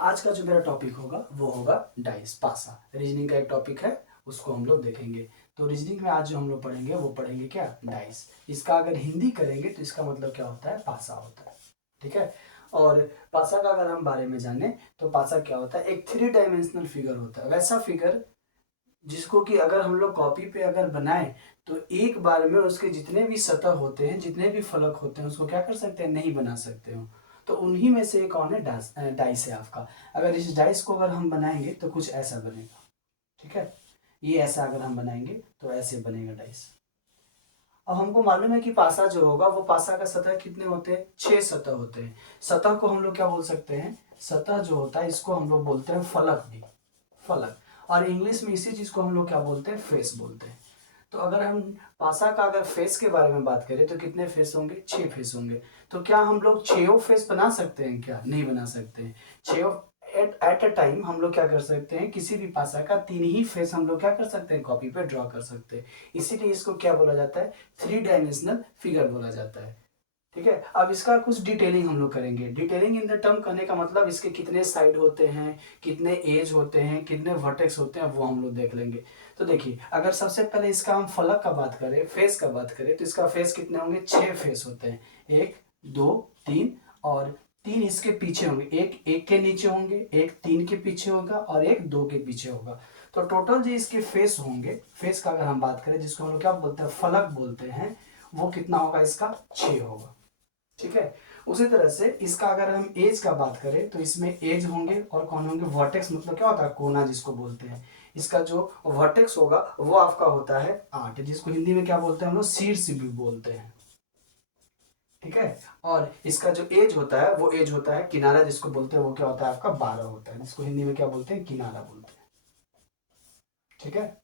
आज का जो मेरा टॉपिक होगा वो होगा डाइस पासा। रीजनिंग का एक टॉपिक है, उसको हम लोग देखेंगे। तो रीजनिंग में आज जो हम लोग पढ़ेंगे वो पढ़ेंगे क्या, डाइस। इसका अगर हिंदी करेंगे तो इसका मतलब क्या होता है, पासा होता है। ठीक है। और पासा का अगर हम बारे में जाने तो पासा क्या होता है, एक 3 डायमेंशनल फिगर होता है, वैसा फिगर जिसको कि अगर हम लोग कॉपी पे अगर बनाए तो एक बार में उसके जितने भी सतह होते हैं, जितने भी फलक होते हैं, उसको क्या कर सकते हैं, नहीं बना सकते हो। तो उन्हीं में से एक कौन है, डाइस है आपका। अगर इस डाइस को अगर हम बनाएंगे तो कुछ ऐसा बनेगा। ठीक है। ये ऐसा अगर हम बनाएंगे तो ऐसे बनेगा डाइस। अब हमको मालूम है कि पासा जो होगा वो पासा का सतह कितने होते हैं, 6 सतह होते हैं। सतह को हम लोग क्या बोल सकते हैं, सतह जो होता है इसको हम लोग बोलते हैं फलक भी, फलक। और इंग्लिश में इसी चीज को हम लोग क्या बोलते हैं, फेस बोलते हैं। तो अगर हम पासा का अगर फेस के बारे में बात करें तो कितने फेस होंगे, 6 फेस होंगे। तो क्या हम लोग 6 फेस बना सकते हैं, क्या नहीं बना सकते हैं। 6 एट अ टाइम हम लोग क्या कर सकते हैं, किसी भी पासा का 3 ही फेस हम लोग क्या कर सकते हैं, कॉपी पे ड्रॉ कर सकते हैं। इसीलिए इसको क्या बोला जाता है, 3 डायमेंशनल फिगर बोला जाता है। ठीक है। अब इसका कुछ डिटेलिंग हम लोग करेंगे। डिटेलिंग इन द टर्म करने का मतलब इसके कितने साइड होते हैं, कितने एज होते हैं, कितने वर्टेक्स होते हैं, वो हम लोग देख लेंगे। तो देखिए, अगर सबसे पहले इसका हम फलक का बात करें, फेस का बात करें, तो इसका फेस कितने होंगे, 6 फेस होते हैं। 1 2 3, और 3 इसके पीछे होंगे, एक एक के नीचे होंगे, एक 3 के पीछे होगा और एक 2 के पीछे होगा। तो टोटल जो इसके फेस होंगे, फेस का अगर हम बात करें जिसको हम लोग क्या बोलते हैं, फलक बोलते हैं, वो कितना होगा, इसका 6 होगा। ठीक है। उसी तरह से इसका अगर हम एज का बात करें तो इसमें एज होंगे और कौन होंगे, वर्टेक्स मतलब क्या होता है, कोना जिसको बोलते हैं। इसका जो वर्टेक्स होगा वो आपका होता है 8, जिसको हिंदी में क्या बोलते हैं हम लोग, शीर्ष भी बोलते हैं। ठीक है। और इसका जो एज होता है वो एज होता है किनारा जिसको बोलते हैं, वो क्या होता है आपका 12 होता है, जिसको हिंदी में क्या बोलते हैं, किनारा बोलते हैं। ठीक है।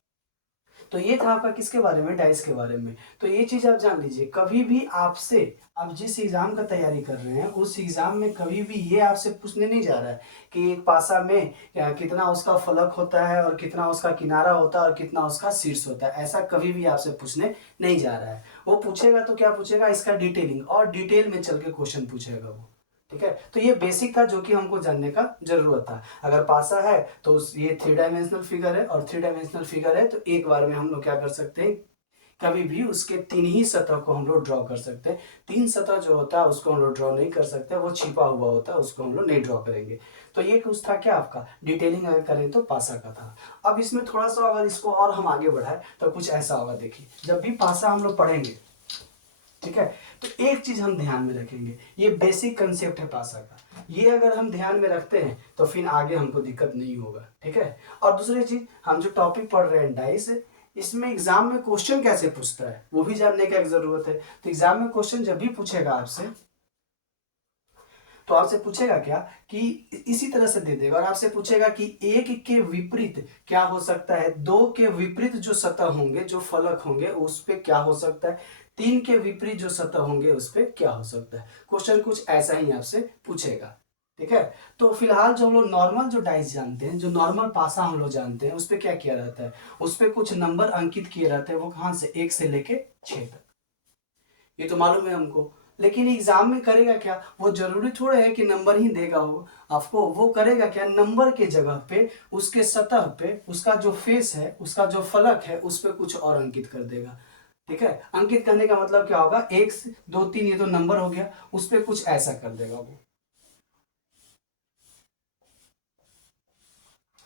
तो ये था आपका किसके बारे में, डाइस के बारे में। तो ये चीज आप जान लीजिए, कभी भी आपसे, आप जिस एग्जाम का तैयारी कर रहे हैं उस एग्जाम में कभी भी ये आपसे पूछने नहीं जा रहा है कि एक पासा में कितना उसका फलक होता है और कितना उसका किनारा होता है और कितना उसका शीर्ष होता है। ऐसा कभी भी आपसे पूछने नहीं जा रहा है। वो पूछेगा तो क्या पूछेगा, इसका डिटेलिंग और डिटेल में चल के क्वेश्चन पूछेगा वो। ठीक है। तो ये बेसिक था जो कि हमको जानने का जरूरत था। अगर पासा है तो ये 3 डायमेंशनल फिगर है, और 3 डायमेंशनल फिगर है तो एक बार में हम लोग क्या कर सकते हैं, कभी भी उसके 3 ही सतह को हम लोग ड्रॉ कर सकते हैं। 3 सतह जो होता है उसको हम लोग ड्रॉ नहीं कर सकते, वो छिपा हुआ होता है, उसको हम लोग नहीं ड्रॉ करेंगे। तो ये कुछ था क्या आपका, डिटेलिंग अगर करें तो पासा का था। अब इसमें थोड़ा सा अगर इसको और हम आगे बढ़ाए तो कुछ ऐसा होगा। देखिए, जब भी पासा हम लोग पढ़ेंगे, ठीक है, तो एक चीज हम ध्यान में रखेंगे, ये बेसिक कंसेप्ट है पासा का। ये अगर हम ध्यान में रखते हैं तो फिर आगे हमको दिक्कत नहीं होगा। ठीक है। और दूसरी चीज, हम जो टॉपिक पढ़ रहे हैं डाइस, इसमें एग्जाम में क्वेश्चन कैसे पूछता है वो भी जानने का एक जरूरत है। तो एग्जाम में क्वेश्चन जब भी पूछेगा आपसे, तो आपसे पूछेगा क्या कि इसी तरह से दे देगा, और आपसे पूछेगा कि एक के विपरीत क्या हो सकता है, 2 के विपरीत जो सतह होंगे, जो फलक होंगे, उस पे क्या हो सकता है, 3 के विपरीत जो सतह होंगे उस पे क्या हो सकता है। क्वेश्चन कुछ ऐसा ही आपसे पूछेगा। ठीक है। तो फिलहाल जो हम लोग नॉर्मल जो डाइस जानते हैं, जो नॉर्मल पासा हम लोग जानते हैं, उस पे क्या किया रहता है, उस पे कुछ नंबर अंकित किए रहते हैं, वो कहां से, 1 से लेके 6 तक। ये तो मालूम है हमको। लेकिन एग्जाम में करेगा क्या, वो जरूरी थोड़ा है कि नंबर ही देगा वो आपको। वो करेगा क्या, नंबर के जगह पे उसके सतह पे उसका जो फेस है, उसका जो फलक है, उस पे कुछ और अंकित कर देगा। ठीक है। अंकित करने का मतलब क्या होगा, 1 से 2 3 ये तो नंबर हो गया, उस पे कुछ ऐसा कर देगा वो।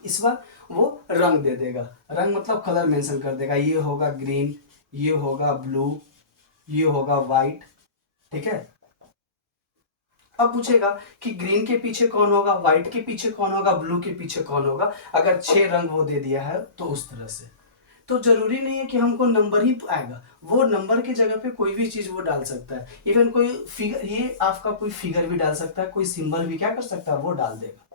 इस बार वो रंग दे देगा, रंग मतलब कलर मेंशन कर देगा, ये होगा ग्रीन, ये होगा ब्लू, ये होगा व्हाइट। ठीक है। अब पूछेगा कि ग्रीन के पीछे कौन होगा, व्हाइट के पीछे कौन होगा, ब्लू के पीछे कौन होगा। अगर 6 रंग वो दे दिया है तो उस तरह से। तो जरूरी नहीं है कि हमको नंबर ही आएगा, वो नंबर की जगह पे कोई भी चीज वो डाल सकता है। इवन कोई फिगर, ये आपका कोई फिगर भी डाल सकता है, कोई सिंबल भी क्या कर सकता है, वो डाल देगा।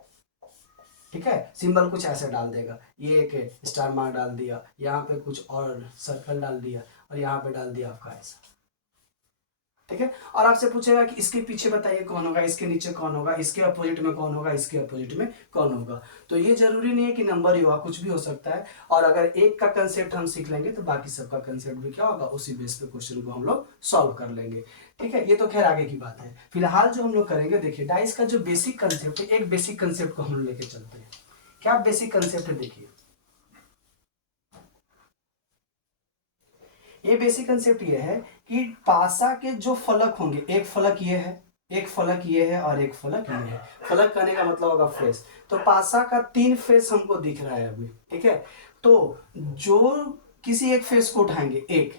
ठीक है। सिंबल कुछ ऐसे डाल देगा, ये एक स्टार मार्क डाल दिया, यहाँ पे कुछ और सर्कल डाल दिया, और यहाँ पे डाल दिया आपका ऐसा। ठीक है। और आपसे पूछेगा कि इसके पीछे बताइए कौन होगा, इसके नीचे कौन होगा, इसके अपोजिट में कौन होगा, इसके अपोजिट में कौन होगा। तो ये जरूरी नहीं है कि नंबर ही होगा, कुछ भी हो सकता है। और अगर एक का कंसेप्ट हम सीख लेंगे तो बाकी सबका कंसेप्ट भी क्या होगा, उसी बेस पे क्वेश्चन को हम लोग सॉल्व कर लेंगे। ठीक है, ये तो खैर आगे की बात है। फिलहाल जो हम लोग करेंगे, देखिए डाइस का जो बेसिक कंसेप्ट है, एक बेसिक कंसेप्ट को हम लोग लेके चलते हैं। क्या बेसिक कंसेप्ट है, देखिए ये बेसिक कंसेप्ट ये है कि पासा के जो फलक होंगे, एक फलक ये है, एक फलक ये है और एक फलक ये है। फलक कहने का मतलब होगा फेस। तो पासा का 3 फेस हमको दिख रहा है अभी, ठीक है। तो जो किसी एक फेस को उठाएंगे एक,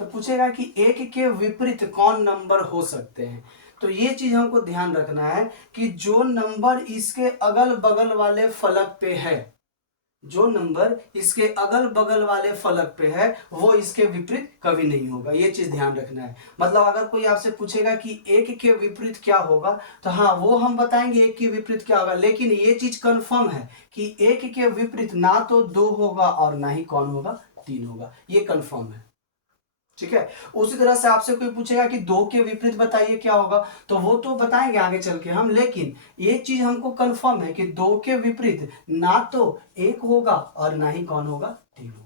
तो पूछेगा कि एक के विपरीत कौन नंबर हो सकते हैं। तो ये चीज हमको ध्यान रखना है कि जो नंबर इसके अगल बगल वाले फलक पे है, जो नंबर इसके अगल बगल वाले फलक पे है, वो इसके विपरीत कभी नहीं होगा। ये चीज ध्यान रखना है। मतलब अगर कोई आपसे पूछेगा कि एक के विपरीत क्या होगा, तो हाँ वो हम बताएंगे एक के विपरीत क्या होगा, लेकिन ये चीज कंफर्म है कि एक के विपरीत ना तो 2 होगा और ना ही कौन होगा, 3 होगा। ये कंफर्म है, ठीक है। उसी तरह से आपसे कोई पूछेगा कि 2 के विपरीत बताइए क्या होगा, तो वो तो बताएंगे आगे चल के हम, लेकिन एक चीज हमको कंफर्म है कि 2 के विपरीत ना तो 1 होगा और ना ही कौन होगा, 3 होगा।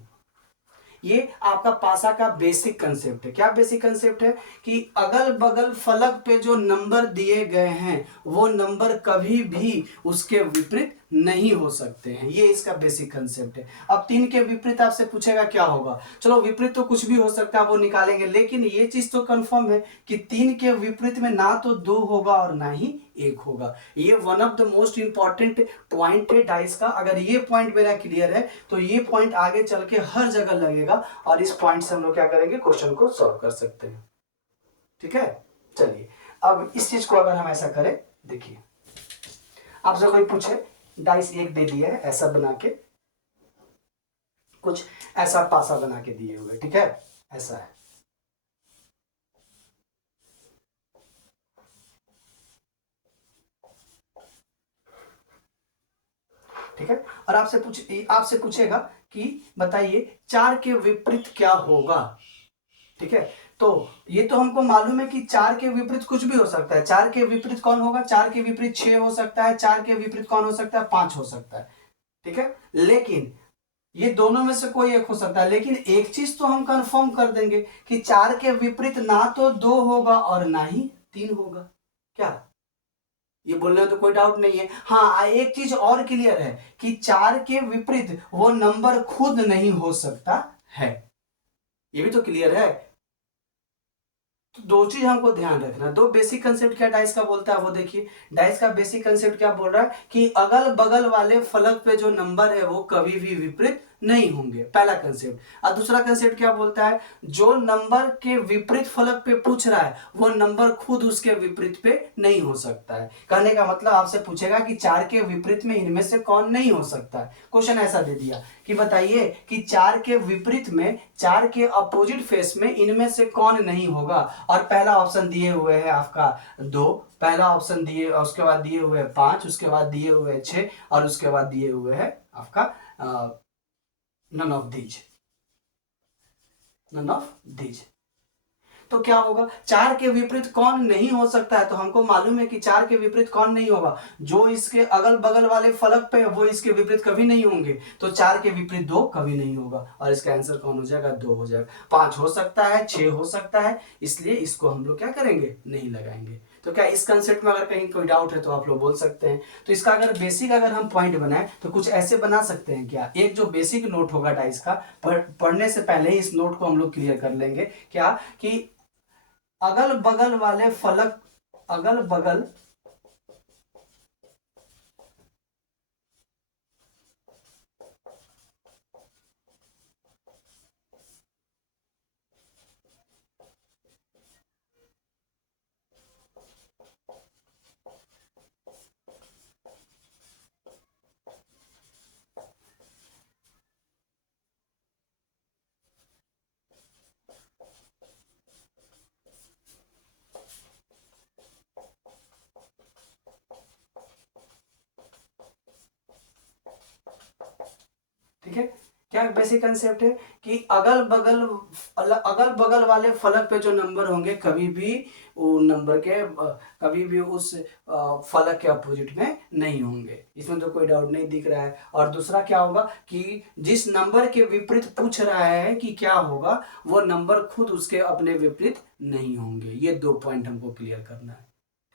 ये आपका पासा का बेसिक कंसेप्ट है। क्या बेसिक कंसेप्ट है कि अगल बगल फलक पे जो नंबर दिए गए हैं, वो नंबर कभी भी उसके विपरीत नहीं हो सकते हैं। ये इसका बेसिक कंसेप्ट है। अब 3 के विपरीत आपसे पूछेगा क्या होगा, चलो विपरीत तो कुछ भी हो सकता है, वो निकालेंगे, लेकिन ये चीज तो कंफर्म है कि 3 के विपरीत में ना तो 2 होगा और ना ही 1 होगा। ये one of the most important point है डाइस का। अगर ये पॉइंट मेरा क्लियर है तो ये पॉइंट आगे चल के हर जगह लगेगा, और इस पॉइंट से हम लोग क्या करेंगे, क्वेश्चन को सॉल्व कर सकते हैं। ठीक है, चलिए अब इस चीज को अगर हम ऐसा करें, देखिए आपसे कोई पूछे डाइस एक दे दिया है ऐसा बना के, कुछ ऐसा पासा बना के दिए हुए, ठीक है, ऐसा है, ठीक है। और आपसे पूछेगा कि बताइए 4 के विपरीत क्या होगा, ठीक है। तो ये तो हमको मालूम है कि 4 के विपरीत कुछ भी हो सकता है। 4 के विपरीत कौन होगा, 4 के विपरीत 6 हो सकता है, 4 के विपरीत कौन हो सकता है, 5 हो सकता है, ठीक है। लेकिन ये दोनों में से कोई एक हो सकता है, लेकिन एक चीज तो हम कंफर्म कर देंगे कि 4 के विपरीत ना तो 2 होगा और ना ही 3 होगा। क्या ये बोलने में तो कोई डाउट नहीं है। हाँ एक चीज और क्लियर है कि 4 के विपरीत वो नंबर खुद नहीं हो सकता है, ये भी तो क्लियर है। तो दो चीज हमको ध्यान रखना। दो बेसिक कंसेप्ट क्या डाइस का बोलता है वो देखिए। डाइस का बेसिक कंसेप्ट क्या बोल रहा है कि अगल बगल वाले फलक पे जो नंबर है वो कभी भी विपरीत नहीं होंगे, पहला कंसेप्ट। और दूसरा कंसेप्ट क्या बोलता है, जो नंबर के विपरीत फलक पे पूछ रहा है वो नंबर खुद उसके विपरीत पे नहीं हो सकता है। कहने का मतलब आपसे पूछेगा कि 4 के विपरीत में इनमें से कौन नहीं हो सकता है। क्वेश्चन ऐसा दे दिया कि बताइए कि 4 के विपरीत में, 4 के अपोजिट फेस में इनमें से कौन नहीं होगा। और पहला ऑप्शन दिए हुए है आपका 2, पहला ऑप्शन दिए, उसके बाद दिए हुए 5, उसके बाद दिए हुए 6, और उसके बाद दिए हुए है आपका none of these, none of these. तो क्या होगा, 4 के विपरीत कौन नहीं हो सकता है, तो हमको मालूम है कि 4 के विपरीत कौन नहीं होगा, जो इसके अगल बगल वाले फलक पे है वो इसके विपरीत कभी नहीं होंगे। तो 4 के विपरीत 2 कभी नहीं होगा, और इसका आंसर कौन हो जाएगा, 2 हो जाएगा। 5 हो सकता है, 6 हो सकता है, इसलिए इसको हम लोग क्या करेंगे, नहीं लगाएंगे। तो क्या इस कंसेप्ट में अगर कहीं कोई डाउट है तो आप लोग बोल सकते हैं। तो इसका अगर बेसिक अगर हम पॉइंट बनाए तो कुछ ऐसे बना सकते हैं। क्या एक जो बेसिक नोट होगा डाइस का, पढ़ने से पहले ही इस नोट को हम लोग क्लियर कर लेंगे। क्या कि अगल बगल वाले फलक, अगल बगल ठीक है, क्या बेसिक कंसेप्ट है कि अगल बगल वाले फलक पे जो नंबर होंगे कभी भी वो नंबर के कभी भी उस फलक के अपोजिट में नहीं होंगे, इसमें तो कोई डाउट नहीं दिख रहा है। और दूसरा क्या होगा कि जिस नंबर के विपरीत पूछ रहा है कि क्या होगा, वो नंबर खुद उसके अपने विपरीत नहीं होंगे। ये 2 पॉइंट हमको क्लियर करना है,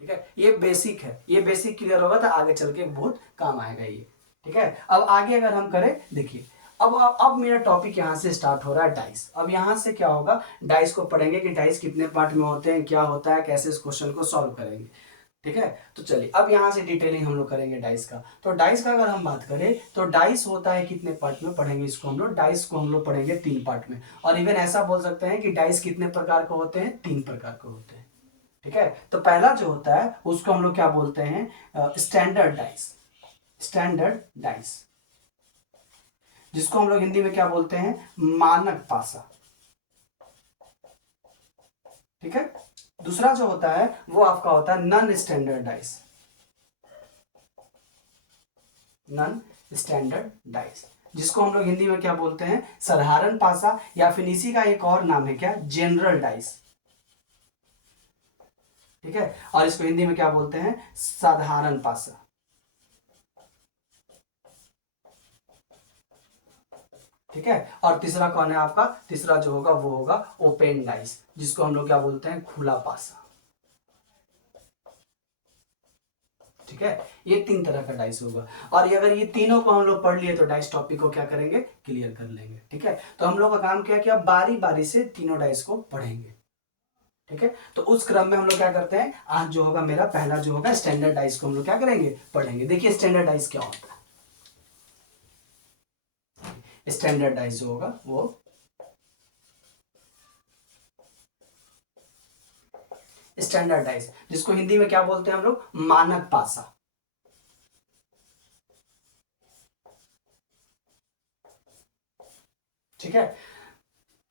ठीक है। ये बेसिक है, ये बेसिक क्लियर होगा तो आगे चल के बहुत काम आएगा ये, ठीक है। अब आगे अगर हम करें, देखिए अब मेरा टॉपिक यहाँ से स्टार्ट हो रहा है डाइस। अब यहाँ से क्या होगा, डाइस को पढ़ेंगे कि डाइस कितने पार्ट में होते हैं, क्या होता है, कैसे इस क्वेश्चन को सॉल्व करेंगे, ठीक है। तो चलिए अब यहाँ से डिटेलिंग हम लोग करेंगे डाइस का। तो डाइस का अगर हम बात करें तो डाइस होता है कितने पार्ट में, पढ़ेंगे इसको हम लोग, डाइस को हम लोग पढ़ेंगे 3 पार्ट में। और इवन ऐसा बोल सकते हैं कि डाइस कितने प्रकार के होते हैं, 3 प्रकार के होते हैं, ठीक है। तो पहला जो होता है उसको हम लोग क्या बोलते हैं, स्टैंडर्ड डाइस, स्टैंडर्ड डाइस, जिसको हम लोग हिंदी में क्या बोलते हैं, मानक पासा, ठीक है। दूसरा जो होता है वो आपका होता है non standard dice, non standard dice, जिसको हम लोग हिंदी में क्या बोलते हैं, साधारण पासा, या फिर इसी का एक और नाम है क्या, जनरल डाइस, ठीक है। और इसको हिंदी में क्या बोलते हैं, साधारण पासा, ठीक है। और तीसरा कौन है आपका, तीसरा जो होगा वो होगा ओपन डाइस, जिसको हम लोग क्या बोलते हैं, खुला पासा, ठीक है। ये 3 तरह का डाइस होगा। और ये अगर ये तीनों को हम लोग पढ़ लिए तो डाइस टॉपिक को क्या करेंगे, क्लियर कर लेंगे, ठीक है। तो हम लोग का काम क्या किया, बारी बारी से तीनों डाइस को पढ़ेंगे, ठीक है। तो उस क्रम में हम लोग क्या करते हैं, आज जो होगा मेरा पहला जो होगा स्टैंडर्ड डाइस को हम लोग क्या करेंगे, पढ़ेंगे। देखिए स्टैंडर्ड डाइस क्या होता है, स्टैंडर्ड डाइस जो होगा वो स्टैंडर्ड डाइस, जिसको हिंदी में क्या बोलते हैं हम लोग, मानक पासा, ठीक है।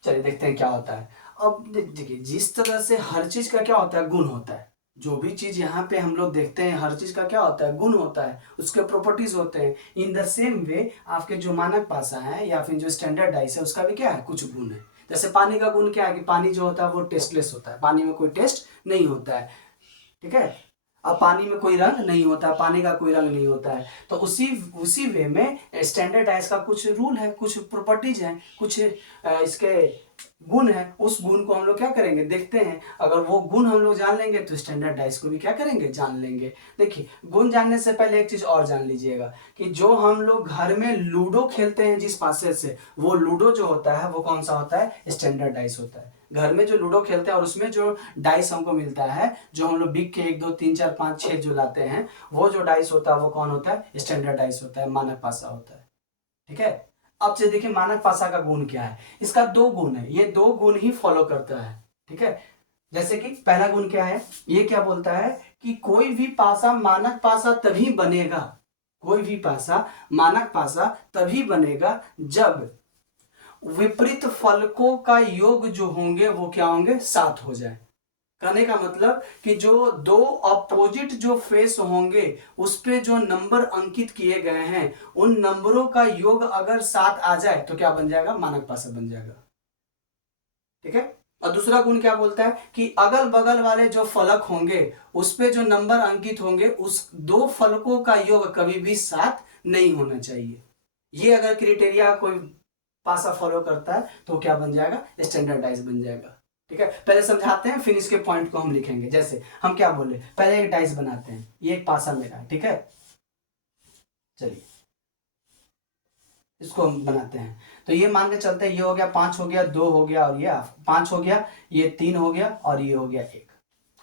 चलिए देखते हैं क्या होता है। अब देखिए जिस तरह से हर चीज का क्या होता है, गुण होता है, जो भी चीज यहाँ पे हम लोग देखते हैं हर चीज का क्या होता है, गुण होता है, उसके प्रॉपर्टीज होते हैं। इन द सेम वे आपके जो मानक पासा है या फिर जो स्टैंडर्ड डाइस है उसका भी क्या है, कुछ गुण है। जैसे पानी का गुण क्या है कि पानी जो होता है वो टेस्टलेस होता है, पानी में कोई टेस्ट नहीं होता है, ठीक है। अब पानी में कोई रंग नहीं होता, पानी का कोई रंग नहीं होता है। तो उसी उसी वे में स्टैंडर्ड डाइस का कुछ रूल है, कुछ प्रॉपर्टीज हैं, कुछ इसके गुण है। उस गुण को हम लोग क्या करेंगे, देखते हैं। अगर वो गुण हम लोग जान लेंगे तो स्टैंडर्ड डाइस को भी क्या करेंगे, जान लेंगे। देखिए गुण जानने से पहले एक चीज और जान लीजिएगा कि जो हम लोग घर में लूडो खेलते हैं जिस पासे से, वो लूडो जो होता है वो कौन सा होता है, स्टैंडर्ड डाइस होता है। घर में जो लूडो खेलते हैं और उसमें जो डाइस हमको मिलता है, जो हम लोग बिक के 1 2 3 4 5 6 जो लाते हैं, वो जो डाइस होता है वो कौन होता है, स्टैंडर्ड डाइस होता है, मानक पासा होता है, ठीक है। अब से देखिए मानक पासा का गुण क्या है, इसका 2 गुण है, ये 2 गुण ही फॉलो करता है, ठीक है। जैसे कि पहला गुण क्या है, ये क्या बोलता है कि कोई भी पासा मानक पासा तभी बनेगा, कोई भी पासा मानक पासा तभी बनेगा जब विपरीत फलकों का योग जो होंगे वो क्या होंगे, 7 हो जाए। कहने का मतलब कि जो दो अपोजिट जो फेस होंगे उस पे जो नंबर अंकित किए गए हैं उन नंबरों का योग अगर 7 आ जाए तो क्या बन जाएगा, मानक पासा बन जाएगा, ठीक है। और दूसरा गुण क्या बोलता है कि अगल बगल वाले जो फलक होंगे उस पे जो नंबर अंकित होंगे उस 2 फलकों का योग कभी भी 7 नहीं होना चाहिए। ये अगर क्राइटेरिया कोई पासा फॉलो करता है तो क्या बन जाएगा, स्टैंडर्डाइज बन जाएगा, ठीक है। पहले समझाते हैं फिर इसके पॉइंट को हम लिखेंगे। जैसे हम क्या बोले, पहले एक डाइस बनाते हैं, ये एक पासा मेरा है, ठीक है। चलिए इसको हम बनाते हैं। तो ये मान के चलते हैं, ये हो गया 5 हो गया, 2 हो गया और ये 5 हो गया, ये 3 हो गया और ये हो गया 1,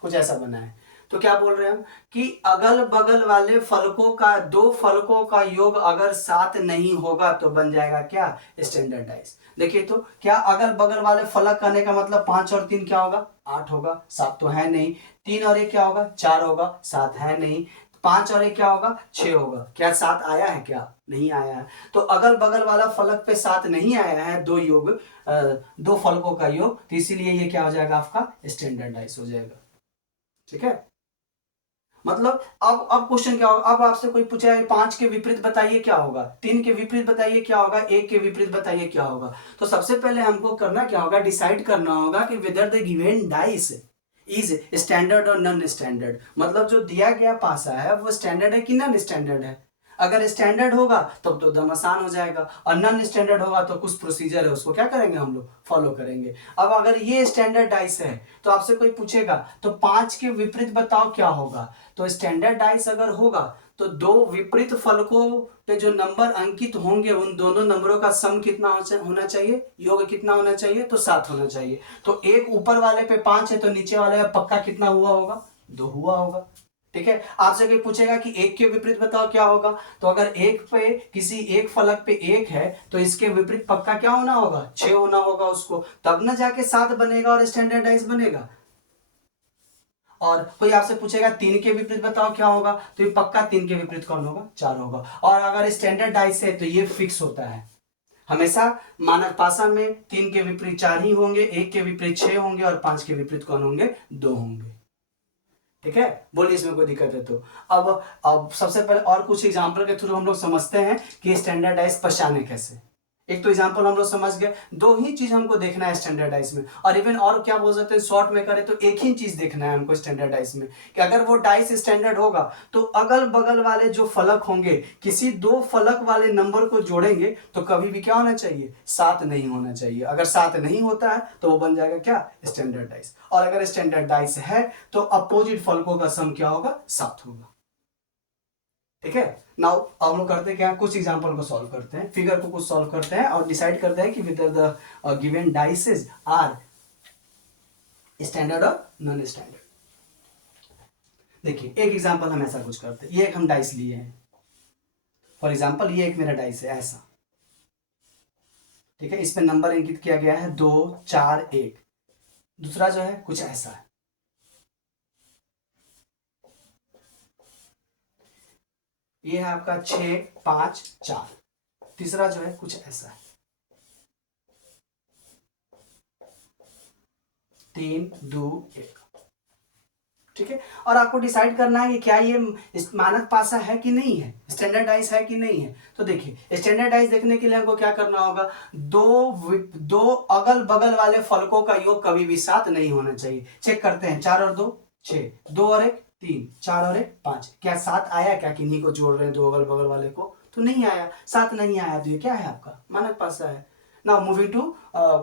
कुछ ऐसा बना है। तो क्या बोल रहे हैं हम कि अगल बगल वाले फलकों का 2 फलकों का योग अगर 7 नहीं होगा तो बन जाएगा क्या, स्टैंडर्डाइज। देखिए तो क्या अगल बगल वाले फलक करने का मतलब 5 और 3 क्या होगा, 8 होगा, 7 तो है नहीं। 3 और 1 क्या होगा, 4 होगा, 7 है नहीं। 5 और 1 क्या होगा, 6 होगा, क्या 7 आया है, क्या नहीं आया है। तो अगल बगल वाला फलक पे 7 नहीं आया है, 2 योग 2 फलकों का योग, तो इसीलिए ये क्या हो जाएगा आपका, स्टैंडर्डाइज हो जाएगा, ठीक है। मतलब अब क्वेश्चन क्या होगा, अब आपसे कोई पूछा है 5 के विपरीत बताइए क्या होगा, 3 के विपरीत बताइए क्या होगा, 1 के विपरीत बताइए क्या होगा। तो सबसे पहले हमको करना क्या होगा, डिसाइड करना होगा कि whether the given dice is standard और नॉन स्टैंडर्ड। मतलब जो दिया गया पासा है वो स्टैंडर्ड है कि नॉन स्टैंडर्ड है। अगर स्टैंडर्ड होगा तब तो एकदम आसान हो जाएगा, और नॉन स्टैंडर्ड होगा तो कुछ प्रोसीजर है उसको क्या करेंगे हम लोग फॉलो करेंगे। अब अगर ये स्टैंडर्ड डाइस है तो आपसे कोई पूछेगा तो 5 के विपरीत बताओ क्या होगा। तो स्टैंडर्ड डाइस अगर होगा तो दो विपरीत फलकों पे जो नंबर अंकित होंगे उन दोनों नंबरों का सम कितना होना चाहिए, योग कितना होना चाहिए, तो 7 होना चाहिए। तो एक ऊपर वाले पे 5 है तो नीचे वाले पे पक्का कितना हुआ होगा, 2 हुआ होगा। ठीक है, आपसे कोई पूछेगा कि 1 के विपरीत बताओ क्या होगा, तो अगर एक पे किसी एक फलक पे 1 है तो इसके विपरीत पक्का क्या होना होगा, 6 होना होगा उसको, तब ना जाके 7 बनेगा और स्टैंडर्डाइज बनेगा। और कोई आपसे पूछेगा 3 के विपरीत बताओ क्या होगा, तो ये पक्का 3 के विपरीत कौन होगा, 4 होगा। और अगर स्टैंडर्ड डाइस है तो ये फिक्स होता है हमेशा, मानक पासा में 3 के विपरीत 4 ही होंगे, 1 के विपरीत 6 होंगे और 5 के विपरीत कौन होंगे, 2 होंगे। ठीक है, बोलिए इसमें कोई दिक्कत है तो। अब सबसे पहले और कुछ एग्जांपल के थ्रू हम लोग समझते हैं कि स्टैंडर्डाइज पहचाने कैसे। एक तो एग्जांपल हम लोग समझ गए, दो ही चीज हमको देखना है स्टैंडर्डाइज में, और इवन और क्या बोल सकते हैं शॉर्ट में करें तो एक ही चीज देखना है हमको स्टैंडर्डाइज में, कि अगर वो डाइस स्टैंडर्ड होगा तो अगल बगल वाले जो फलक होंगे किसी दो फलक वाले नंबर को जोड़ेंगे तो कभी भी क्या होना चाहिए, 7 नहीं होना चाहिए। अगर 7 नहीं होता है तो वो बन जाएगा क्या, स्टैंडर्डाइज। और अगर स्टैंडर्डाइज है तो अपोजिट फलकों का सम क्या होगा, 7 होगा। ठीक है, नाउ हम लोग करते क्या, कुछ एग्जांपल को सॉल्व करते हैं, फिगर को कुछ सॉल्व करते हैं और डिसाइड करते हैं कि whether the given dices are standard और नॉन स्टैंडर्ड। देखिए एक एग्जांपल हम ऐसा कुछ करते हैं, ये एक हम डाइस लिए हैं, फॉर एग्जांपल ये एक मेरा डाइस है ऐसा। ठीक है, इसमें नंबर अंकित किया गया है 2 4 1। दूसरा जो है कुछ ऐसा है, ये है आपका 6 5 4। तीसरा जो है कुछ ऐसा है, 3 2 1। ठीक है, और आपको डिसाइड करना है कि क्या ये मानक पासा है कि नहीं है, स्टैंडर्डाइज है कि नहीं है। तो देखिए स्टैंडर्डाइज देखने के लिए हमको क्या करना होगा, दो अगल बगल वाले फलकों का योग कभी भी 7 नहीं होना चाहिए। चेक करते हैं, 4 और 2 6, 2 और 1 3, 4 और 1 5, क्या 7 आया, क्या किन्हीं को जोड़ रहे हैं दो अगल बगल वाले को, तो नहीं आया, 7 नहीं आया, तो ये क्या है आपका मानक पासा है। Now moving to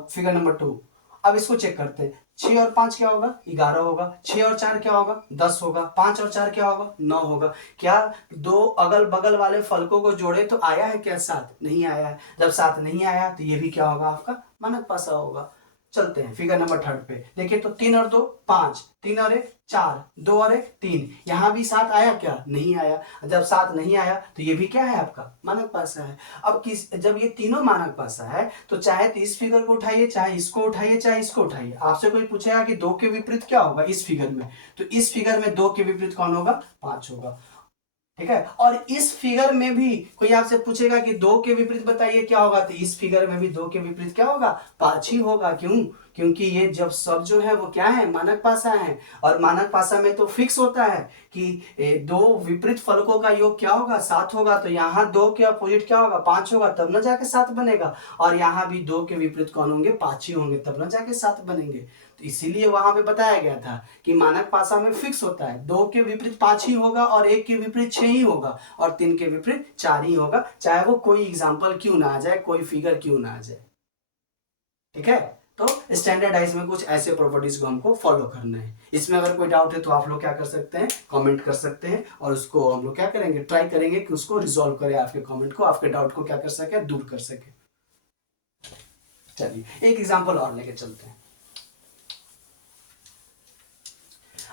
figure number 2। अब इसको चेक करते हैं, 6 और 5 क्या होगा, 11 होगा, 6 और 4 क्या होगा, 10 होगा, 5 और 4 क्या होगा, 9 होगा। क्या दो अगल बगल वाले फलकों को जोड़े तो आया है क्या, 7 नहीं आया है। जब 7 नहीं आया तो ये भी क्या होगा आपका मानक पासा होगा। चलते हैं फिगर नंबर 3 पे, देखिए तो 3 और 2 5, 3 और 1 4, 2 और 1 3, यहां भी 7 आया क्या, नहीं आया। जब 7 नहीं आया तो ये भी क्या है आपका मानक पासा है। अब जब ये तीनों मानक पासा है तो चाहे तो इस फिगर को उठाइए, चाहे इसको उठाइए, चाहे इसको उठाइए। आपसे कोई पूछेगा कि 2 के विपरीत क्या होगा इस फिगर में, तो इस फिगर में 2 के विपरीत कौन होगा, 5 होगा। ठीक है, और इस फिगर में भी कोई आपसे पूछेगा कि 2 के विपरीत बताइए क्या होगा, तो इस फिगर में भी 2 के विपरीत क्या होगा, 5 ही होगा। क्यों, क्योंकि ये जब सब जो है वो क्या है मानक पासा है, और मानक पासा में तो फिक्स होता है कि दो विपरीत फलकों का योग क्या होगा, 7 होगा। तो यहाँ 2 के अपोजिट क्या होगा, 5 होगा, तब ना जाके 7 बनेगा। और यहाँ भी 2 के विपरीत कौन होंगे, 5 ही होंगे, तब ना जाके 7 बनेंगे। तो इसीलिए वहां पे बताया गया था कि मानक पासा में फिक्स होता है 2 के विपरीत 5 ही होगा, और 1 के विपरीत 6 ही होगा, और 3 के विपरीत 4 ही होगा, चाहे वो कोई एग्जाम्पल क्यों ना आ जाए, कोई फिगर क्यों ना आ जाए। ठीक है, तो स्टैंडर्डाइज में कुछ ऐसे प्रॉपर्टीज को हमको फॉलो करना है। इसमें अगर कोई डाउट है तो आप लोग क्या कर सकते हैं, कमेंट कर सकते हैं, और उसको हम लोग क्या करेंगे, ट्राई करेंगे कि उसको रिजॉल्व करें, आपके कमेंट को, आपके डाउट को क्या कर सके, दूर कर सके। चलिए एक एग्जाम्पल और लेके चलते हैं।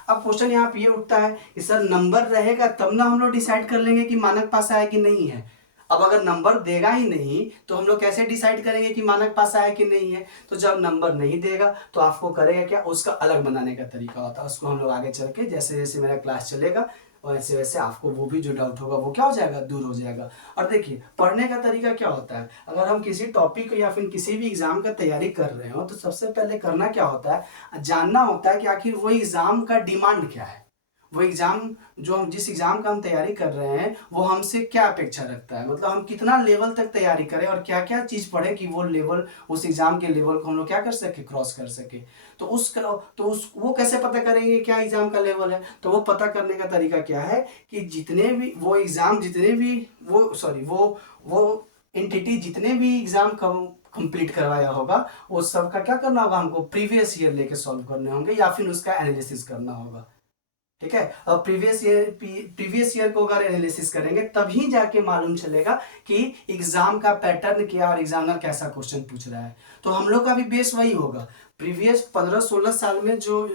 अब क्वेश्चन यहाँ पे ये उठता है कि सर नंबर रहेगा तब ना हम लोग डिसाइड कर लेंगे कि मानक पासा है कि नहीं है। अब अगर नंबर देगा ही नहीं तो हम लोग कैसे डिसाइड करेंगे कि मानक पासा है कि नहीं है। तो जब नंबर नहीं देगा तो आपको करेगा क्या, उसका अलग बनाने का तरीका होता है, उसको हम लोग आगे चल के जैसे जैसे मेरा क्लास चलेगा वैसे वैसे आपको वो भी जो डाउट होगा वो क्या हो जाएगा, दूर हो जाएगा। और देखिए पढ़ने का तरीका क्या होता है, अगर हम किसी टॉपिक या फिर किसी भी एग्जाम का तैयारी कर रहे हो तो सबसे पहले करना क्या होता है, जानना होता है कि आखिर वो एग्जाम का डिमांड क्या है, वो एग्जाम जो हम जिस एग्जाम का हम तैयारी कर रहे हैं वो हमसे क्या अपेक्षा रखता है, मतलब हम कितना लेवल तक तैयारी करें और क्या क्या चीज पढ़े कि वो लेवल, उस एग्जाम के लेवल को हम लोग क्या कर सके, क्रॉस कर सके। तो उस वो कैसे पता करेंगे क्या एग्जाम का लेवल है, तो वो पता करने का तरीका क्या है कि जितने भी वो एग्जाम, जितने भी वो सॉरी वो एंटिटी जितने भी एग्जाम कंप्लीट करवाया होगा वो सब का क्या करना होगा, हमको प्रीवियस ईयर लेके सॉल्व करने होंगे या फिर उसका एनालिसिस करना होगा। ठीक है, और प्रीवियस ईयर को अगर एनालिसिस करेंगे तभी जाके मालूम चलेगा कि एग्जाम का पैटर्न क्या और एग्जामिनर कैसा क्वेश्चन पूछ रहा है। तो हम लोग का भी बेस वही होगा, प्रीवियस 15-16 साल में जो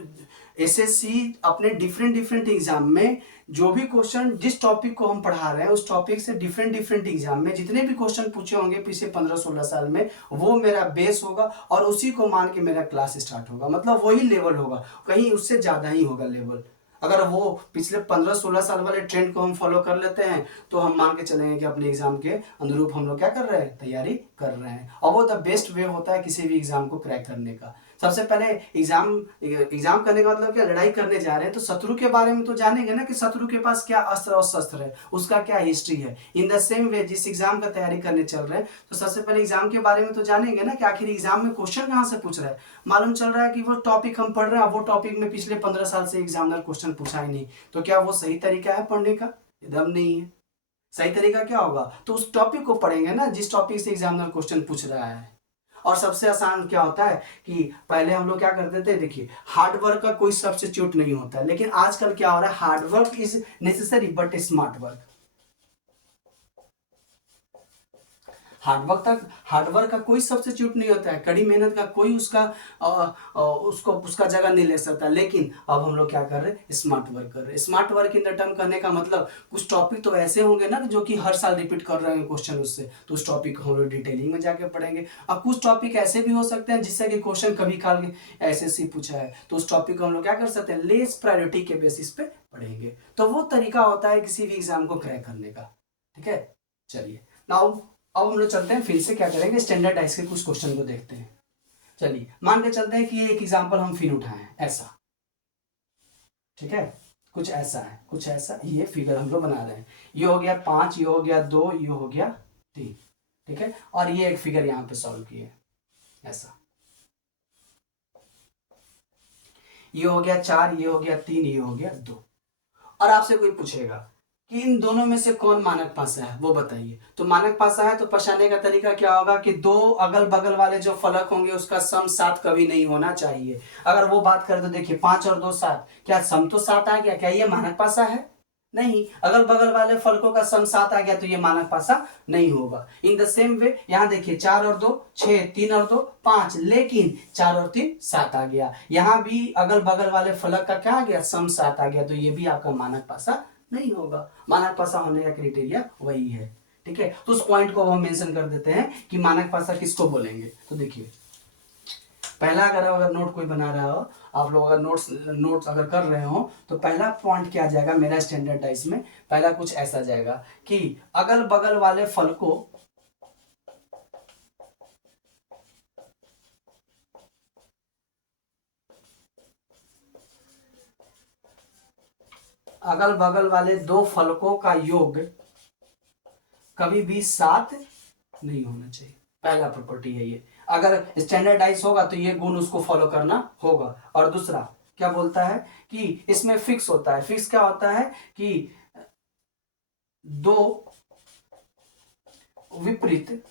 एसएससी अपने डिफरेंट डिफरेंट एग्जाम में जो भी क्वेश्चन, जिस टॉपिक को हम पढ़ा रहे हैं उस टॉपिक से डिफरेंट डिफरेंट एग्जाम में जितने भी क्वेश्चन पूछे होंगे पिछले 15-16 साल में, वो मेरा बेस होगा और उसी को मान के मेरा क्लास स्टार्ट होगा, मतलब वही लेवल होगा, कहीं उससे ज्यादा ही होगा लेवल। अगर वो पिछले 15-16 साल वाले ट्रेंड को हम फॉलो कर लेते हैं तो हम मान के चलेंगे कि अपने एग्जाम के अनुरूप हम लोग क्या कर रहे हैं, तैयारी कर रहे हैं। और वो द बेस्ट वे होता है किसी भी एग्जाम को क्रैक करने का। सबसे पहले एग्जाम करने का मतलब क्या, लड़ाई करने जा रहे हैं तो शत्रु के बारे में तो जानेंगे ना कि शत्रु के पास क्या अस्त्र और शस्त्र है, उसका क्या हिस्ट्री है। इन द सेम वे जिस एग्जाम का तैयारी करने चल रहे हैं तो सबसे पहले एग्जाम के बारे में तो जानेंगे ना कि आखिर एग्जाम में क्वेश्चन कहाँ से पूछ रहा है। मालूम चल रहा है कि वो टॉपिक हम पढ़ रहे हैं, वो टॉपिक में पिछले 15 साल से एग्जामिनर क्वेश्चन पूछा ही नहीं, तो क्या वो सही तरीका है पढ़ने का? एकदम नहीं है। सही तरीका क्या होगा, तो उस टॉपिक को पढ़ेंगे ना जिस टॉपिक से एग्जामिनर क्वेश्चन पूछ रहा है। और सबसे आसान क्या होता है कि पहले हम लोग क्या करते थे, देखिए हार्डवर्क का कोई सब्स्टिट्यूट नहीं होता है, लेकिन आजकल क्या हो रहा है, hard work is necessary but smart work. Hard work का कोई सब्स्टिट्यूट नहीं होता है, कड़ी मेहनत का कोई उसका उसका जगह नहीं ले सकता। लेकिन अब हम लोग क्या कर रहे हैं, स्मार्ट वर्क कर रहे हैं। Smart work in the term करने का मतलब कुछ टॉपिक तो ऐसे होंगे ना जो कि हर साल रिपीट कर रहे हैं क्वेश्चन उससे, तो उस टॉपिक को हम लोग डिटेलिंग में जाके पढ़ेंगे। और कुछ टॉपिक ऐसे भी हो सकते हैं जिससे कि क्वेश्चन कभी काल एसएससी पूछा है, तो उस टॉपिक को हम लोग क्या कर सकते हैं, लेस प्रायोरिटी के बेसिस पे पढ़ेंगे। तो वो तरीका होता है किसी भी एग्जाम को क्रैक करने का। ठीक है, चलिए नाउ अब हम लोग चलते हैं, फिर से क्या करेंगे, स्टैंडर्डाइज के कुछ क्वेश्चन को देखते हैं। चलिए मान के चलते हैं कि एक एग्जांपल हम फिर उठाए हैं ऐसा। ठीक है, कुछ ऐसा है, कुछ ऐसा, ये फिगर हम लोग बना रहे हैं। ये हो गया 5, ये हो गया 2, ये हो गया 3। ठीक है, और ये एक फिगर यहाँ पे सॉल्व किए ऐसा। ये हो गया 4, ये हो गया 3, ये हो गया 2। और आपसे कोई पूछेगा कि इन दोनों में से कौन मानक पासा है, वो बताइए। तो मानक पासा है तो पहचानने का तरीका क्या होगा कि दो अगल बगल वाले जो फलक होंगे उसका सम 7 कभी नहीं होना चाहिए। अगर वो बात करें तो देखिए 5 और 2 7, क्या सम तो 7 आ गया, क्या ये मानक पासा है? नहीं। अगल बगल वाले फलकों का सम 7 आ गया तो ये मानक पासा नहीं होगा। इन द सेम वे यहाँ देखिए 4 और 2 6, 3 और 2 5, लेकिन 4 और 3 7 आ गया। यहाँ भी अगल बगल वाले फलक का क्या आ गया, सम 7 आ गया, तो ये भी आपका मानक पासा नहीं होगा। मानक पासा होने का क्राइटेरिया वही है। ठीक है, तो उस पॉइंट को हम मेंशन कर देते हैं कि मानक पासा किसको बोलेंगे। तो देखिए पहला अगर नोट कोई बना रहा हो, आप लोग अगर नोट्स अगर कर रहे हो तो पहला पॉइंट क्या जाएगा मेरा स्टैंडर्डाइज में, पहला कुछ ऐसा जाएगा कि अगल बगल वाले फलकों अगल बगल वाले दो फलकों का योग कभी भी 7 नहीं होना चाहिए। पहला प्रॉपर्टी है ये। अगर स्टैंडर्डाइज होगा तो ये गुण उसको फॉलो करना होगा। और दूसरा क्या बोलता है कि इसमें फिक्स होता है। फिक्स क्या होता है कि दो विपरीत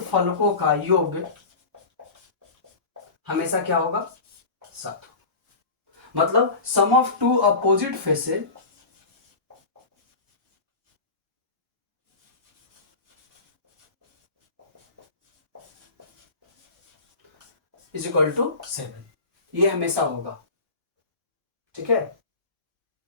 फलकों का योग हमेशा क्या होगा, 7। मतलब sum of two opposite faces is equal to 7, ये हमेशा होगा। ठीक है,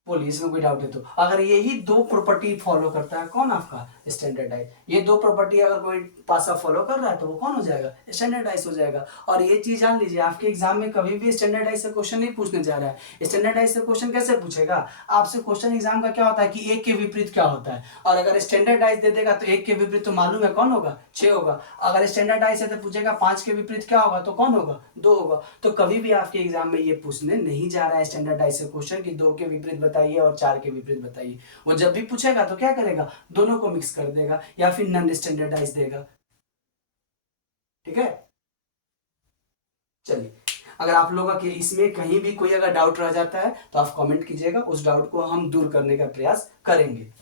बोलिए इसमें कोई डाउट है तो। अगर यही दो प्रॉपर्टी फॉलो करता है कौन आपका स्टैंडर्डाइज, ये दो प्रॉपर्टी अगर कोई पासा फॉलो कर रहा है तो वो कौन हो जाएगा स्टैंडर्डाइज हो जाएगा। और ये चीज जान लीजिए आपके एग्जाम में कभी भी स्टैंडर्डाइज से क्वेश्चन नहीं पूछने जा रहा है। स्टैंडर्डाइज से क्वेश्चन कैसे पूछेगा आपसे, क्वेश्चन एग्जाम का क्या होता है कि एक के विपरीत क्या होता है, और अगर स्टैंडर्डाइज दे देगा तो एक के विपरीत तो मालूम है कौन होगा 6 होगा। अगर स्टैंडर्डाइज है तो पूछेगा 5 के विपरीत क्या होगा तो कौन होगा 2 होगा। तो कभी भी आपके एग्जाम में ये पूछने नहीं जा रहा है स्टैंडर्डाइज से क्वेश्चन कि 2 के विपरीत बताइए और 4 के विपरीत बताइए। वो जब भी पूछेगा तो क्या करेगा दोनों को मिक्स कर देगा या फिर नॉन स्टैंडर्डाइज देगा। ठीक है, चलिए अगर आप लोगों के इसमें कहीं भी कोई अगर डाउट रह जाता है तो आप कमेंट कीजिएगा, उस डाउट को हम दूर करने का प्रयास करेंगे।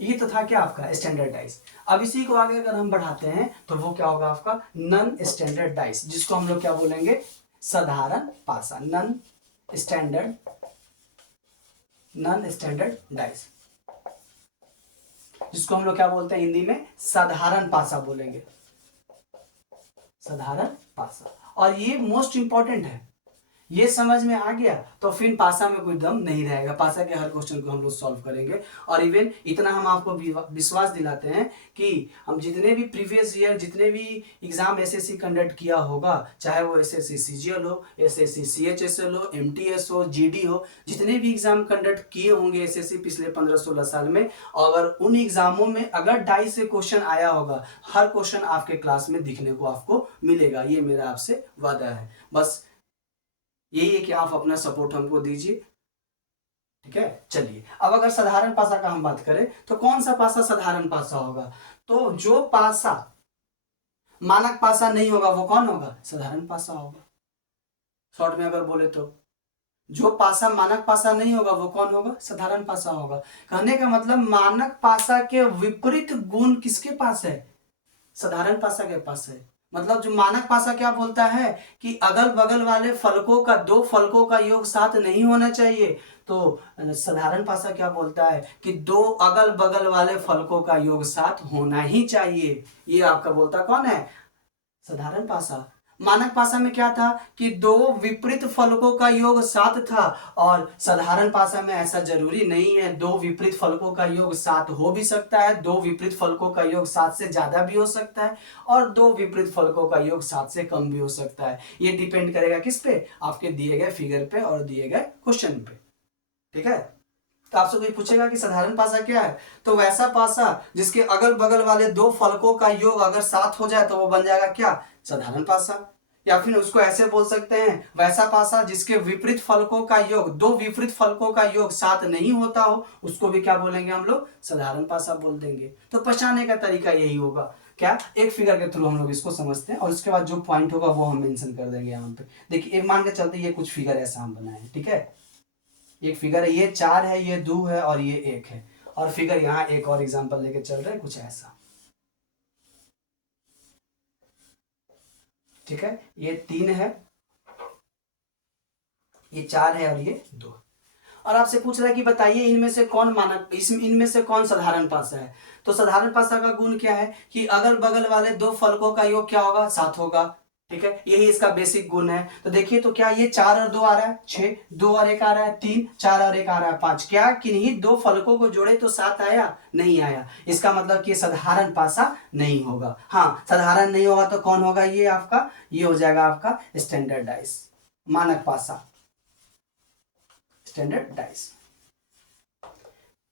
ये तो था क्या आपका स्टैंडर्डाइज। अब इसी को आगे अगर हम बढ़ाते हैं तो वो क्या होगा आपका नॉन स्टैंडर्डाइज, जिसको हम लोग क्या बोलेंगे साधारण पासा, नॉन स्टैंडर्डाइज, जिसको हम लोग क्या बोलते हैं हिंदी में साधारण पासा बोलेंगे, साधारण पासा। और ये मोस्ट इंपॉर्टेंट है, ये समझ में आ गया तो फिर पासा में कोई दम नहीं रहेगा, पासा के हर क्वेश्चन को हम लोग सॉल्व करेंगे। और इवन इतना हम आपको विश्वास दिलाते हैं कि हम जितने भी प्रीवियस ईयर जितने भी एग्जाम एसएससी कंडक्ट किया होगा, चाहे वो एसएससी सीजीएल हो, एसएससी सीएचएसएल हो, एमटीएस हो, जीडी हो, जितने भी एग्जाम कंडक्ट किए होंगे एसएससी पिछले 15-16 साल में, अगर उन एग्जामों में अगर डाई से क्वेश्चन आया होगा, हर क्वेश्चन आपके क्लास में दिखने को आपको मिलेगा, ये मेरा आपसे वादा है। बस यही है कि आप अपना सपोर्ट हमको दीजिए। ठीक है, चलिए अब अगर साधारण पासा का हम बात करें तो कौन सा पासा साधारण पासा होगा, तो जो पासा मानक पासा नहीं होगा वो कौन होगा साधारण पासा होगा। शॉर्ट में अगर बोले तो जो पासा मानक पासा नहीं होगा वो कौन होगा साधारण पासा होगा। कहने का मतलब मानक पासा के विपरीत गुण किसके पास है साधारण पासा के पास है। मतलब जो मानक पासा क्या बोलता है कि अगल बगल वाले फलकों का दो फलकों का योग 7 नहीं होना चाहिए, तो साधारण पासा क्या बोलता है कि दो अगल बगल वाले फलकों का योग 7 होना ही चाहिए। ये आपका बोलता कौन है साधारण पासा। मानक पासा में क्या था कि दो विपरीत फलकों का योग 7 था, और साधारण पासा में ऐसा जरूरी नहीं है, दो विपरीत फलकों का योग 7 हो भी सकता है, दो विपरीत फलकों का योग 7 से ज्यादा भी हो सकता है, और दो विपरीत फलकों का योग 7 से कम भी हो सकता है। ये डिपेंड करेगा किस पे आपके दिए गए फिगर पे और दिए गए क्वेश्चन पे। ठीक है, तो आपसे कोई पूछेगा कि साधारण पासा क्या है, तो वैसा पासा जिसके अगल बगल वाले दो फलकों का योग अगर 7 हो जाए तो वो बन जाएगा क्या साधारण पासा। या फिर उसको ऐसे बोल सकते हैं वैसा पासा जिसके विपरीत फलकों का योग दो विपरीत फलकों का योग 7 नहीं होता हो, उसको भी क्या बोलेंगे हम लोग साधारण पासा बोल देंगे। तो पहचानने का तरीका यही होगा क्या, एक फिगर के थ्रू हम लोग इसको समझते हैं और उसके बाद जो पॉइंट होगा वो हम मेंशन कर देंगे यहाँ पे। देखिए एक मान के चलते ये कुछ फिगर ऐसा हम बनाए, ठीक है, एक फिगर है, ये 4 है, ये 2 है और ये 1 है, और फिगर यहाँ एक और एग्जांपल लेके चल रहे हैं कुछ ऐसा। ठीक है, ये 3 है, ये 4 है और ये 2। और आपसे पूछ रहा है कि बताइए इनमें से कौन मानक इनमें से कौन साधारण पासा है। तो साधारण पासा का गुण क्या है कि अगल बगल वाले दो फलकों का योग क्या होगा 7 होगा। ठीक है, यही इसका बेसिक गुण है। तो देखिए तो क्या ये 4 और 2 आ रहा है 6, 2 और 1 आ रहा है 3, 4 और 1 आ रहा है 5, क्या किन्हीं दो फलकों को जोड़े तो 7 आया नहीं आया। इसका मतलब कि साधारण पासा नहीं होगा। हाँ, साधारण नहीं होगा तो कौन होगा ये आपका, ये हो जाएगा आपका स्टैंडर्डाइज मानक पासा, स्टैंडर्डाइज।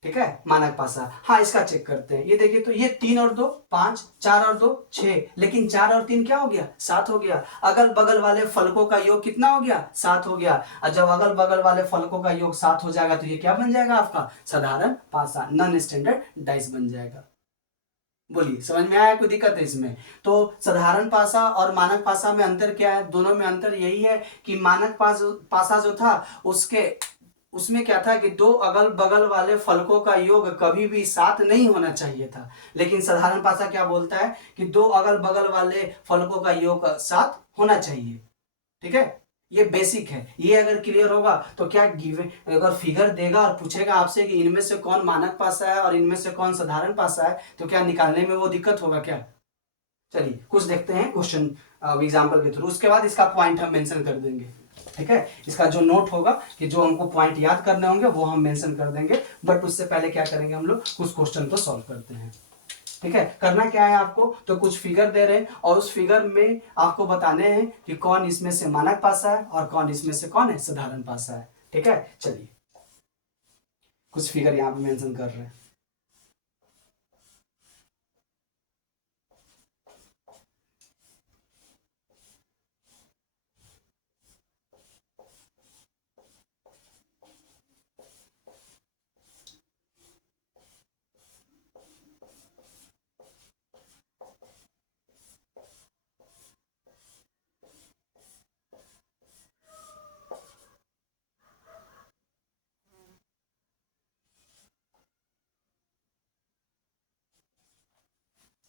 ठीक है, मानक पासा। हाँ, इसका चेक करते हैं। ये देखिए तो ये 3 और 2 5, 4 और 2 6, लेकिन 4 और 3 क्या हो गया 7 हो गया। अगल बगल वाले फलकों का योग कितना हो गया 7 हो गया। और जब अगल बगल वाले फलकों का योग 7 हो जाएगा तो ये क्या बन जाएगा आपका साधारण पासा, नॉन स्टैंडर्डाइज बन जाएगा। बोलिए समझ में आया, कोई दिक्कत है इसमें। तो साधारण पासा और मानक पासा में अंतर क्या है, दोनों में अंतर यही है कि मानक पासा जो था उसमें क्या था कि दो अगल बगल वाले फलकों का योग कभी भी 7 नहीं होना चाहिए था, लेकिन साधारण पासा क्या बोलता है कि दो अगल बगल वाले फलकों का योग 7 होना चाहिए। ठीक है, ये बेसिक है। ये अगर क्लियर होगा तो क्या गिवन अगर फिगर देगा और पूछेगा आपसे कि इनमें से कौन मानक पासा है और इनमें से कौन साधारण पासा है, तो क्या निकालने में वो दिक्कत होगा क्या। चलिए कुछ देखते हैं क्वेश्चन एग्जाम्पल के थ्रू, उसके बाद इसका पॉइंट हम मेंशन कर देंगे। ठीक है, इसका जो नोट होगा कि जो हमको पॉइंट याद करने होंगे वो हम मेंशन कर देंगे, बट उससे पहले क्या करेंगे हम लोग कुछ क्वेश्चन को सॉल्व करते हैं। ठीक है, करना क्या है आपको, तो कुछ फिगर दे रहे हैं और उस फिगर में आपको बताने हैं कि कौन इसमें से मानक पासा है और कौन इसमें से कौन है साधारण पासा है। ठीक है, चलिए कुछ फिगर यहाँ पे मेंशन कर रहे हैं।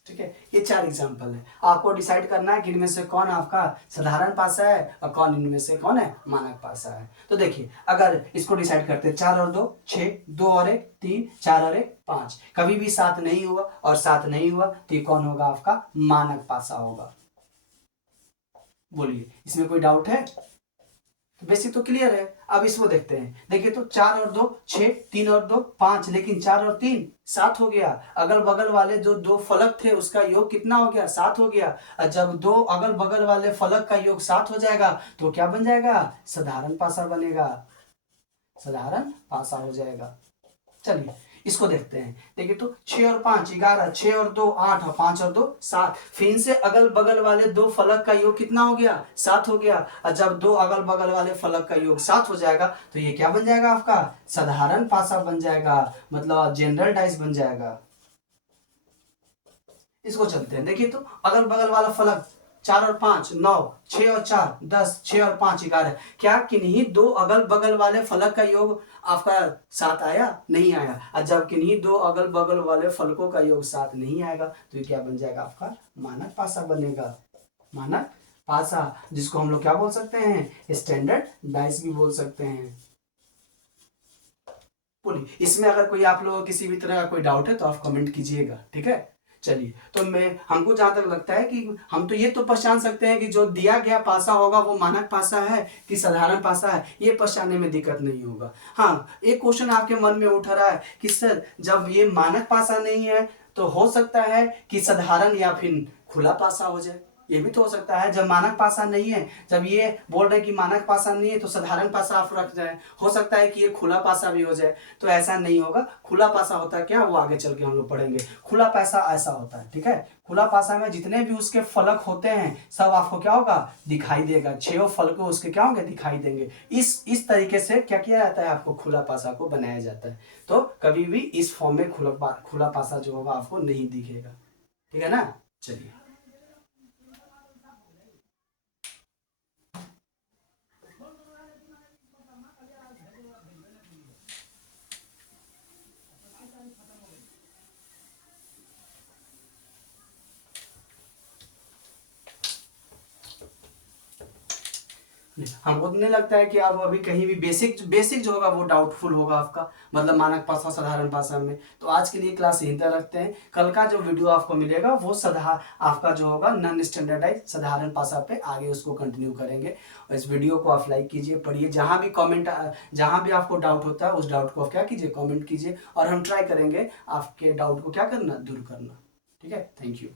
ठीक है, ये 4 एग्जाम्पल है, आपको डिसाइड करना है कि इनमें से कौन आपका साधारण पासा है और कौन इनमें से कौन है मानक पासा है। तो देखिए अगर इसको डिसाइड करते हैं 4 और 2 6, 2 और 1 3, 4 और 1 5, कभी भी 7 नहीं हुआ और 7 नहीं हुआ तो ये कौन होगा आपका मानक पासा होगा। बोलिए इसमें कोई डाउट है? तो बेसिक तो क्लियर है। अब इसको देखते हैं, देखिए तो 4 और 2 6, 3 और 2 5, लेकिन 4 और 3 7 हो गया। अगल बगल वाले जो दो फलक थे उसका योग कितना हो गया? 7 हो गया। और जब दो अगल बगल वाले फलक का योग 7 हो जाएगा तो क्या बन जाएगा? साधारण पासा बनेगा, साधारण पासा हो जाएगा। चलिए इसको देखते हैं, देखिए तो 6 और 5 11, 6 और 2 8 और 5 और 2 7, फिर से अगल बगल वाले दो फलक का योग कितना हो गया? 7 हो गया। और जब दो अगल बगल वाले फलक का योग 7 हो जाएगा तो ये क्या बन जाएगा आपका? साधारण पासा बन जाएगा, मतलब जनरल डाइस बन जाएगा। इसको चलते हैं, देखिए तो अगल बगल वाला फलक 4 और 5 9, 6 और 4 10, 6 और 5 11, क्या किन्हीं दो अगल बगल वाले फलक का योग आपका 7 आया? नहीं आया। और जब किन्हीं दो अगल बगल वाले फलकों का योग 7 नहीं आएगा तो ये क्या बन जाएगा आपका? मानक पासा बनेगा, मानक पासा, जिसको हम लोग क्या बोल सकते हैं? स्टैंडर्ड डाइस भी बोल सकते हैं। बोलिए इसमें अगर कोई आप लोगों को किसी भी तरह का कोई डाउट है तो आप कमेंट कीजिएगा। ठीक है, चलिए तो मैं हमको जहां तक लगता है कि हम तो ये तो पहचान सकते हैं कि जो दिया गया पासा होगा वो मानक पासा है कि साधारण पासा है, ये पहचानने में दिक्कत नहीं होगा। हाँ, एक क्वेश्चन आपके मन में उठ रहा है कि सर जब ये मानक पासा नहीं है तो हो सकता है कि साधारण या फिर खुला पासा हो जाए, ये भी तो हो सकता है। जब मानक पासा नहीं है, जब ये बोल रहे कि मानक पासा नहीं है तो साधारण पासा आप रख जाए, हो सकता है कि ये खुला पासा भी हो जाए। तो ऐसा नहीं होगा। खुला पासा होता है क्या, वो आगे चल के हम लोग पढ़ेंगे। खुला पासा ऐसा होता है, ठीक है, खुला पासा में जितने भी उसके फलक होते हैं सब आपको क्या होगा? दिखाई देगा, 6 फलक उसके क्या होंगे? दिखाई देंगे। इस तरीके से क्या किया जाता है? आपको खुला पासा को बनाया जाता है। तो कभी भी इस फॉर्म में खुला पासा जो होगा आपको नहीं दिखेगा। ठीक है ना? चलिए हमको तो नहीं लगता है कि आप अभी कहीं भी बेसिक जो होगा वो डाउटफुल होगा आपका, मतलब मानक पासा साधारण पासा में। तो आज के लिए क्लास यहीं तक रखते हैं। कल का जो वीडियो आपको मिलेगा वो आपका जो होगा नॉन स्टैंडर्डाइज साधारण पासा पे आगे उसको कंटिन्यू करेंगे। और इस वीडियो को आप लाइक कीजिए, पढ़िए, जहाँ भी आपको डाउट होता है उस डाउट को आप क्या कीजिए? कॉमेंट कीजिए और हम ट्राई करेंगे आपके डाउट को क्या करना? दूर करना। ठीक है, थैंक यू।